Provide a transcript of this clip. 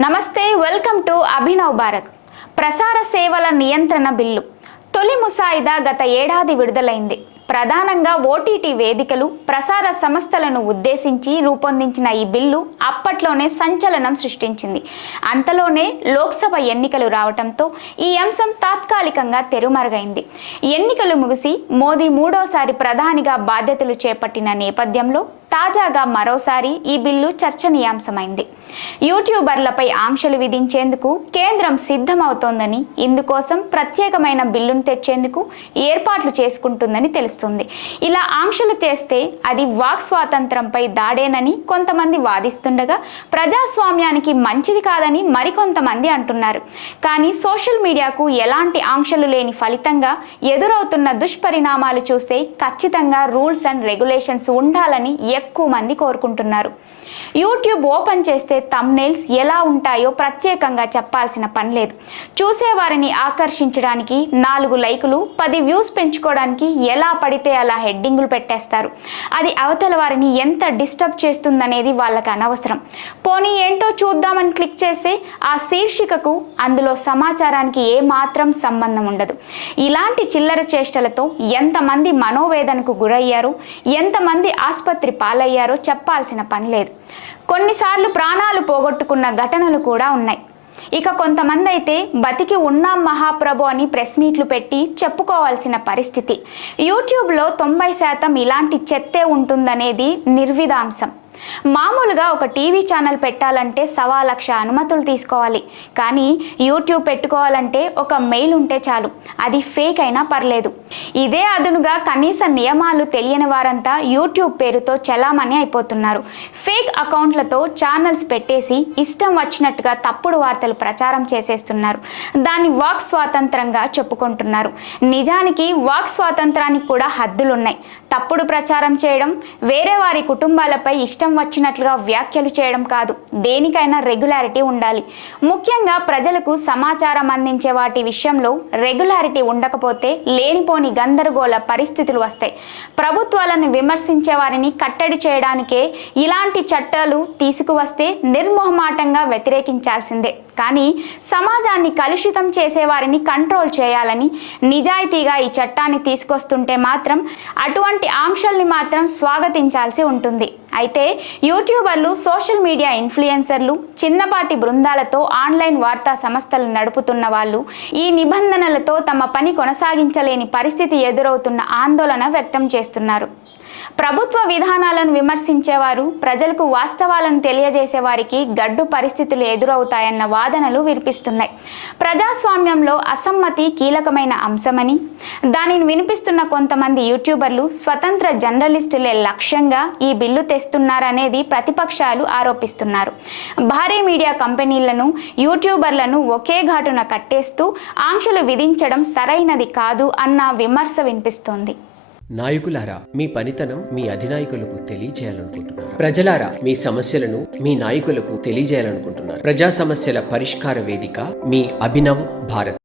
నమస్తే, welcome to Abhinav Bharat. ప్రసార సేవల నియంత్రణ బిల్లు తొలి ముసాయిదా గత ఏడాది విడుదలైంది. ప్రధానంగా ఓటీటీ వేదికలు, ప్రసార సంస్థలను ఉద్దేశించి రూపొందించిన ఈ బిల్లు అప్పట్లోనే సంచలనం సృష్టించింది. అంతలోనే లోక్సభ ఎన్నికలు రావడంతో ఈ అంశం తాత్కాలికంగా తెరుమరుగైంది. ఎన్నికలు ముగిసి మోదీ మూడోసారి ప్రధానిగా బాధ్యతలు చేపట్టిన నేపథ్యంలో తాజాగా మరోసారి ఈ బిల్లు చర్చనీయాంశమైంది. యూట్యూబర్లపై ఆంక్షలు విధించేందుకు కేంద్రం సిద్ధమవుతోందని, ఇందుకోసం ప్రత్యేకమైన బిల్లును తెచ్చేందుకు ఏర్పాట్లు చేసుకుంటుందని తెలుస్తుంది. ఇలా ఆంక్షలు చేస్తే అది వాక్ స్వాతంత్రంపై దాడేనని కొంతమంది వాదిస్తుండగా, ప్రజాస్వామ్యానికి మంచిది కాదని మరికొంతమంది అంటున్నారు. కానీ సోషల్ మీడియాకు ఎలాంటి ఆంక్షలు లేని ఫలితంగా ఎదురవుతున్న దుష్పరిణామాలు చూస్తే ఖచ్చితంగా రూల్స్ అండ్ రెగ్యులేషన్స్ ఉండాలని ఎక్కువ మంది కోరుకుంటున్నారు. యూట్యూబ్ ఓపెన్ చేస్తే థంబ్నెయిల్స్ ఎలా ఉంటాయో ప్రత్యేకంగా చెప్పాల్సిన పని లేదు. చూసేవారిని ఆకర్షించడానికి 4 లైకులు, 10 వ్యూస్ పెంచుకోవడానికి ఎలా పడితే అలా హెడ్డింగులు పెట్టేస్తారు. అది అవతల వారిని ఎంత డిస్టర్బ్ చేస్తుందనేది వాళ్ళకి అనవసరం. పోనీ ఏంటో చూద్దామని క్లిక్ చేస్తే ఆ శీర్షికకు, అందులో సమాచారానికి ఏమాత్రం సంబంధం ఉండదు. ఇలాంటి చిల్లర చేష్టలతో ఎంతమంది మనోవేదనకు గురయ్యారో, ఎంతమంది ఆసుపత్రి పాలయ్యారో చెప్పాల్సిన పని లేదు. కొన్నిసార్లు ప్రాణాలు పోగొట్టుకున్న ఘటనలు కూడా ఉన్నాయి. ఇక కొంతమంది అయితే బతికి ఉన్నాం మహాప్రభు అని ప్రెస్ మీట్లు పెట్టి చెప్పుకోవాల్సిన పరిస్థితి. యూట్యూబ్లో 90% ఇలాంటి చెత్తే ఉంటుందనేది నిర్విధాంశం. మామూలుగా ఒక టీవీ ఛానల్ పెట్టాలంటే 1,00,000 అనుమతులు తీసుకోవాలి. కానీ యూట్యూబ్ పెట్టుకోవాలంటే ఒక మెయిల్ ఉంటే చాలు, అది ఫేక్ అయినా పర్లేదు. ఇదే అదునుగా కనీస నియమాలు తెలియని వారంతా యూట్యూబ్ పేరుతో చలామణి అయిపోతున్నారు. ఫేక్ అకౌంట్లతో ఛానల్స్ పెట్టేసి ఇష్టం వచ్చినట్టుగా తప్పుడు వార్తలు ప్రచారం చేసేస్తున్నారు. దాన్ని వాక్ స్వాతంత్రంగా చెప్పుకుంటున్నారు. నిజానికి వాక్ స్వాతంత్రానికి కూడా హద్దులున్నాయి. తప్పుడు ప్రచారం చేయడం, వేరే వారి కుటుంబాలపై ఇష్టం వచ్చినట్లుగా వ్యాఖ్యలు చేయడం కాదు. దేనికైనా రెగ్యులారిటీ ఉండాలి. ముఖ్యంగా ప్రజలకు సమాచారం అందించే వాటి విషయంలో రెగ్యులారిటీ ఉండకపోతే లేనిపోని గందరగోళ పరిస్థితులు వస్తాయి. ప్రభుత్వాలను విమర్శించే వారిని కట్టడి చేయడానికే ఇలాంటి చట్టాలు తీసుకువస్తే నిర్మోహమాటంగా వ్యతిరేకించాల్సిందే. కానీ సమాజాన్ని కలుషితం చేసేవారిని కంట్రోల్ చేయాలని నిజాయితీగా ఈ చట్టాన్ని తీసుకొస్తుంటే మాత్రం అటువంటి ఆంక్షల్ని మాత్రం స్వాగతించాల్సి ఉంటుంది. అయితే యూట్యూబర్లు, సోషల్ మీడియా ఇన్ఫ్లుయెన్సర్లు, చిన్నపాటి బృందాలతో ఆన్లైన్ వార్తా సంస్థలు నడుపుతున్న వాళ్ళు ఈ నిబంధనలతో తమ పని కొనసాగించలేని పరిస్థితి ఎదురవుతున్న ఆందోళన వ్యక్తం చేస్తున్నారు. ప్రభుత్వ విధానాలను విమర్శించేవారు, ప్రజలకు వాస్తవాలను తెలియజేసే వారికి గడ్డు పరిస్థితులు ఎదురవుతాయన్న వాదనలు వినిపిస్తున్నాయి. ప్రజాస్వామ్యంలో అసమ్మతి కీలకమైన అంశమని, దానిని వినిపిస్తున్న కొంతమంది యూట్యూబర్లు స్వతంత్ర జర్నలిస్టులే లక్ష్యంగా ఈ బిల్లు తెస్తున్నారనేది ప్రతిపక్షాలు ఆరోపిస్తున్నారు. భారీ మీడియా కంపెనీలను, యూట్యూబర్లను ఒకే ఘాటున కట్టేస్తూ ఆంక్షలు విధించడం సరైనది కాదు అన్న విమర్శ వినిపిస్తోంది. నాయకులారా, మీ పనితనం మీ అధినాయకులకు తెలియజేయాలనుకుంటున్నారు. ప్రజలారా, మీ సమస్యలను మీ నాయకులకు తెలియజేయాలనుకుంటున్నారు. ప్రజా సమస్యల పరిష్కార వేదిక మీ అభినవ్ భారత్.